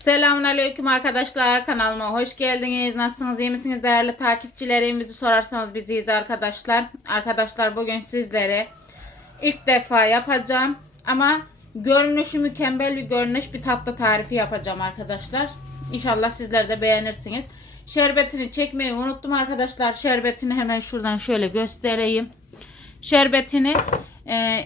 Selamünaleyküm arkadaşlar. Kanalıma hoş geldiniz. Nasılsınız? iyi misiniz değerli takipçilerim? Bizi sorarsanız biziyiz arkadaşlar. Arkadaşlar bugün sizlere ilk defa yapacağım ama görünüşü mükemmel bir görünüş bir tatlı tarifi yapacağım arkadaşlar. İnşallah sizler de beğenirsiniz. Şerbetini çekmeyi unuttum arkadaşlar. Şerbetini hemen şuradan şöyle göstereyim. Şerbetini e,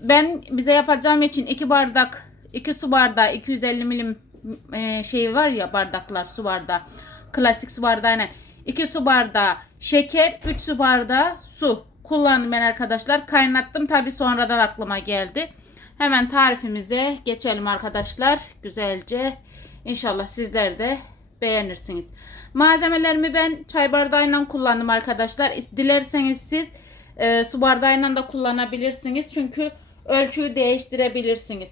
ben bize yapacağım için 2 bardak 2 su bardağı 250 milim e, şey var ya bardaklar su bardağı. Klasik su bardağına 2 su bardağı şeker 3 su bardağı su. Kullandım ben arkadaşlar. Kaynattım. Tabi sonradan aklıma geldi. Hemen tarifimize geçelim arkadaşlar. Güzelce. İnşallah sizler de beğenirsiniz. Malzemelerimi ben çay bardağıyla kullandım arkadaşlar. Dilerseniz siz e, su bardağıyla da kullanabilirsiniz. Çünkü ölçüyü değiştirebilirsiniz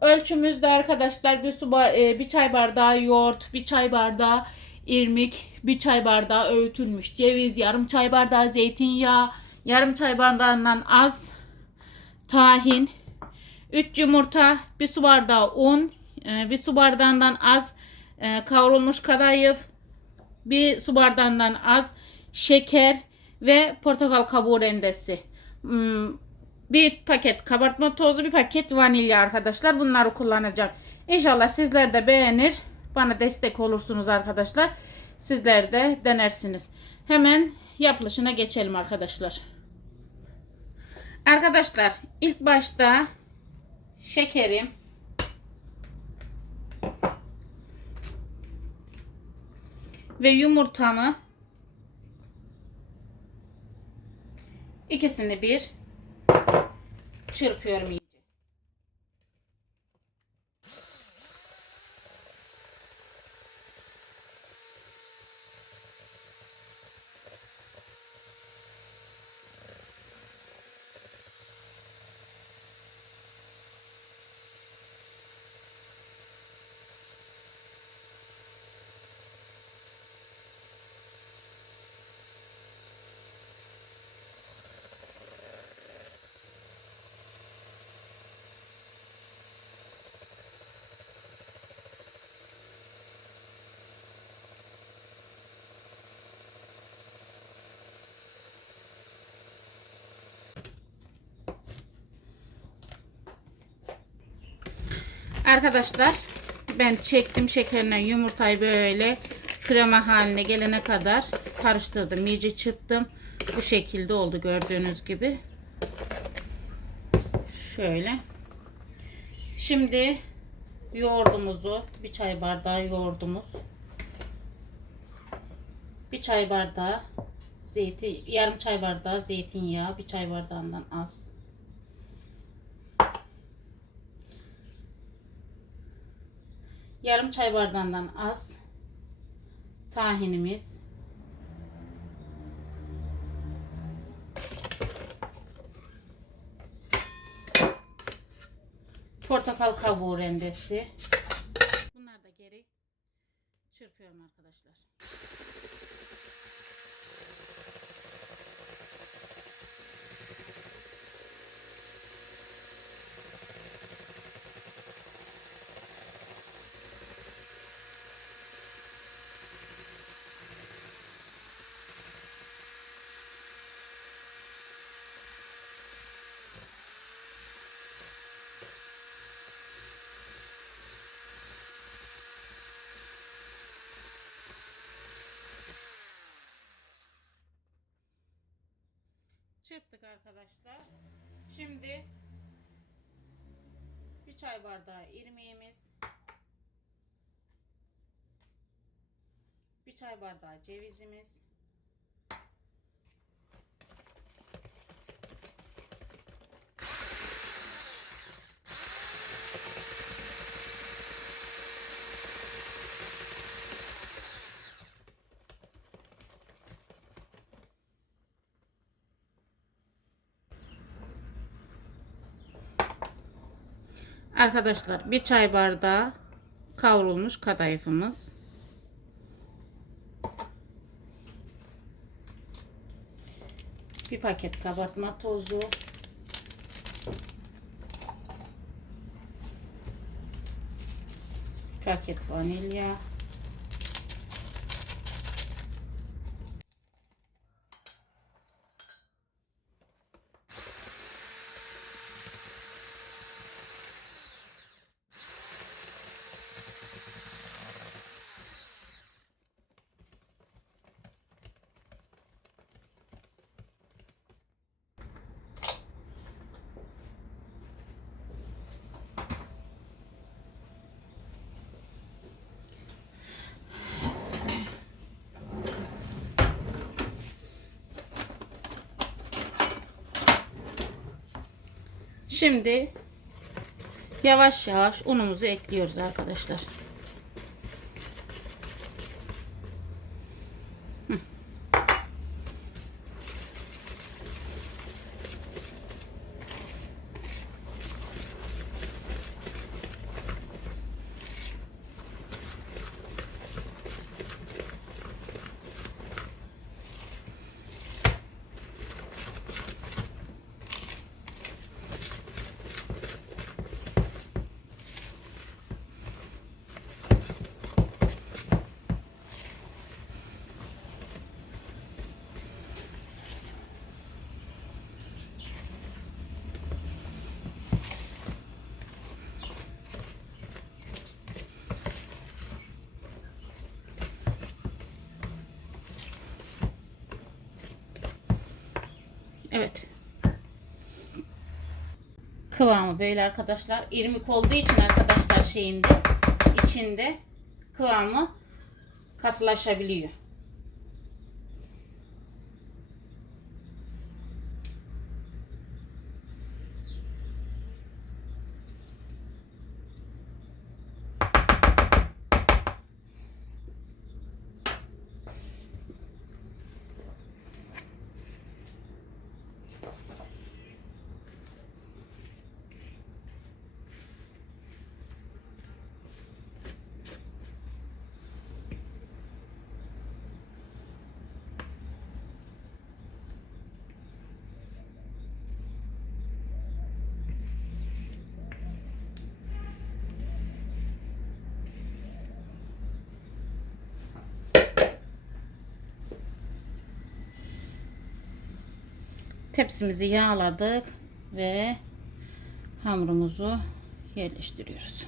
Ölçümüzde arkadaşlar bir su e, bir çay bardağı yoğurt, bir çay bardağı irmik, bir çay bardağı öğütülmüş ceviz, yarım çay bardağı zeytinyağı, yarım çay bardağından az tahin, 3 yumurta, bir su bardağı un, e, bir su bardağından az e, kavrulmuş kadayıf, bir su bardağından az şeker ve portakal kabuğu rendesi. Bir paket kabartma tozu, bir paket vanilya arkadaşlar. Bunları kullanacağım. İnşallah sizler de beğenir. Bana destek olursunuz arkadaşlar. Sizler de denersiniz. Hemen yapılışına geçelim arkadaşlar. Arkadaşlar ilk başta şekerim ve yumurtamı ikisini bir çırpıyorum Arkadaşlar ben çektim şekerle yumurtayı böyle krema haline gelene kadar karıştırdım. iyice çırptım. Bu şekilde oldu gördüğünüz gibi. Şöyle. Şimdi yoğurdumuzu bir çay bardağı yoğurdumuz. Bir çay bardağı zeytin, yarım çay bardağı zeytinyağı, bir çay bardağından az. Yarım çay bardağından az tahinimiz. Portakal kabuğu rendesi. Bunlar da geri çırpıyorum arkadaşlar çırptık arkadaşlar. Şimdi bir çay bardağı irmiğimiz, bir çay bardağı cevizimiz, Arkadaşlar bir çay bardağı kavrulmuş kadayıfımız. Bir paket kabartma tozu. paket vanilya. Şimdi yavaş yavaş unumuzu ekliyoruz arkadaşlar. Evet. Kıvamı böyle arkadaşlar. İrmik olduğu için arkadaşlar şeyinde içinde kıvamı katılaşabiliyor. Tepsimizi yağladık ve hamurumuzu yerleştiriyoruz.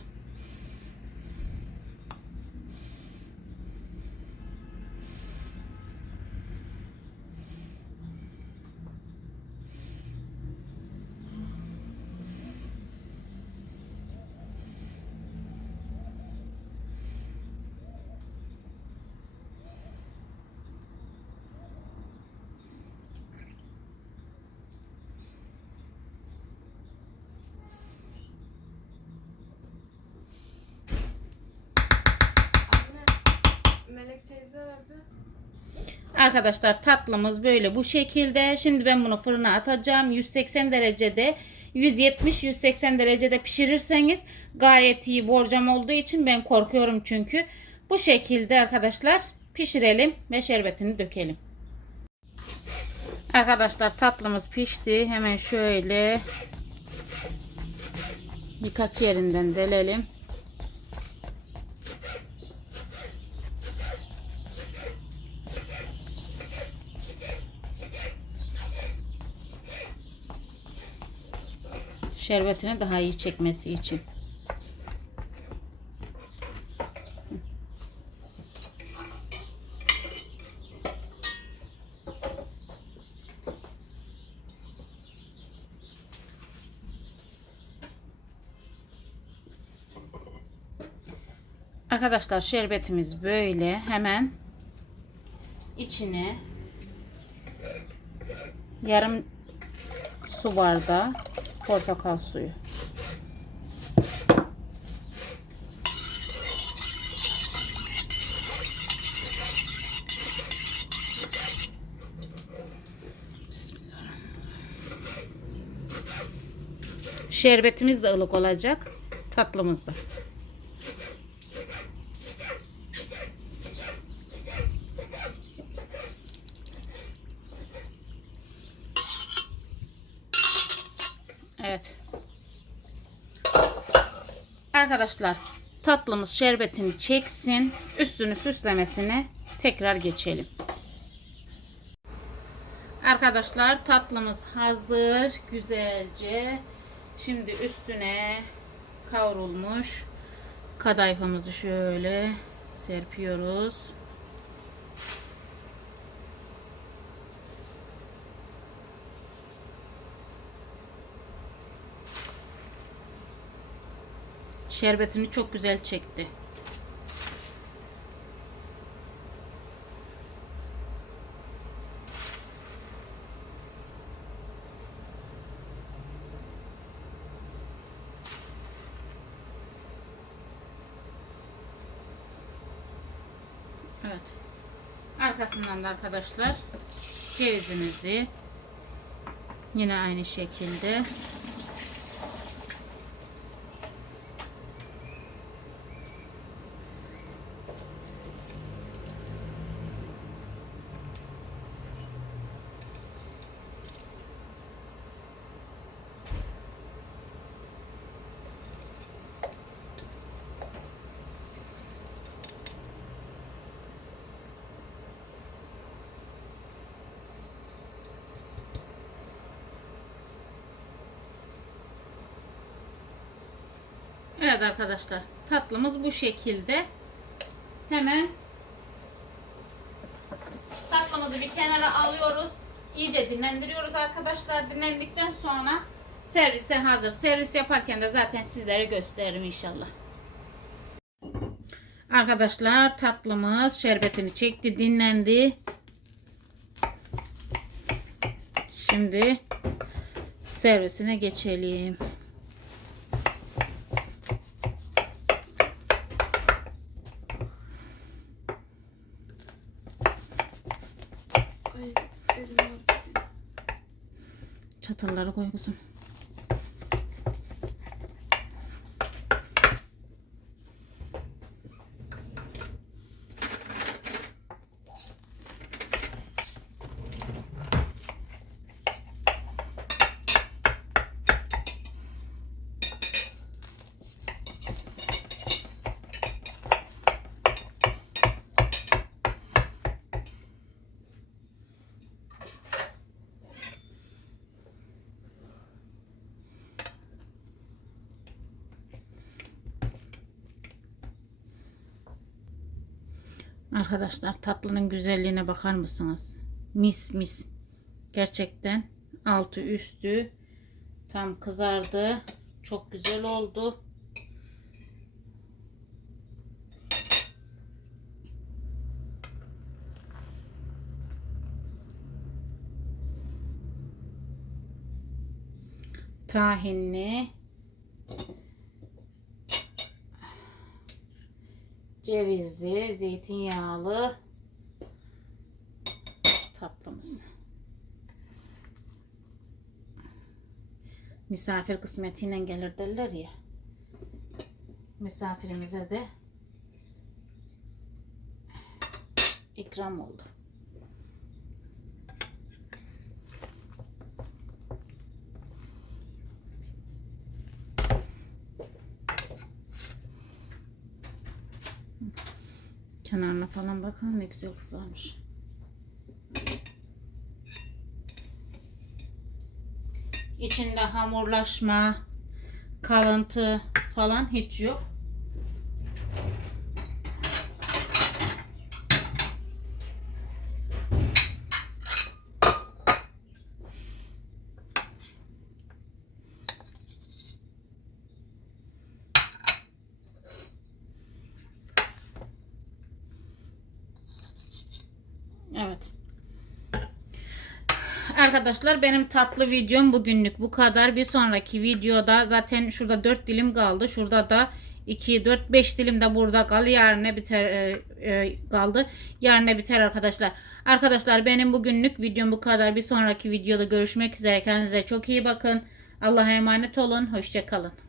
Arkadaşlar tatlımız böyle bu şekilde. Şimdi ben bunu fırına atacağım. 180 derecede 170-180 derecede pişirirseniz gayet iyi borcam olduğu için ben korkuyorum çünkü. Bu şekilde arkadaşlar pişirelim ve şerbetini dökelim. Arkadaşlar tatlımız pişti. Hemen şöyle birkaç yerinden delelim. Şerbetini daha iyi çekmesi için. Arkadaşlar şerbetimiz böyle hemen içine yarım su bardağı portakal suyu. Şerbetimiz de ılık olacak. Tatlımız da. Evet. Arkadaşlar tatlımız şerbetini çeksin. Üstünü süslemesine tekrar geçelim. Arkadaşlar tatlımız hazır. Güzelce. Şimdi üstüne kavrulmuş kadayıfımızı şöyle serpiyoruz. Şerbetini çok güzel çekti. Evet. Arkasından da arkadaşlar cevizimizi yine aynı şekilde Evet arkadaşlar tatlımız bu şekilde. Hemen tatlımızı bir kenara alıyoruz. İyice dinlendiriyoruz arkadaşlar. Dinlendikten sonra servise hazır. Servis yaparken de zaten sizlere gösteririm inşallah. Arkadaşlar tatlımız şerbetini çekti, dinlendi. Şimdi servisine geçelim. Çatalları koy kızım. Arkadaşlar tatlının güzelliğine bakar mısınız? Mis mis. Gerçekten altı üstü tam kızardı. Çok güzel oldu. Tahinli cevizli, zeytinyağlı tatlımız. Misafir kısmetiyle gelir derler ya. Misafirimize de ikram oldu. Kenarına falan bakın ne güzel kızarmış. İçinde hamurlaşma, kalıntı falan hiç yok. Evet. Arkadaşlar benim tatlı videom bugünlük bu kadar. Bir sonraki videoda zaten şurada 4 dilim kaldı. Şurada da 2, 4, 5 dilim de burada kaldı. Yarın ne biter e, e, kaldı. Yarın ne biter arkadaşlar. Arkadaşlar benim bugünlük videom bu kadar. Bir sonraki videoda görüşmek üzere. Kendinize çok iyi bakın. Allah'a emanet olun. Hoşçakalın.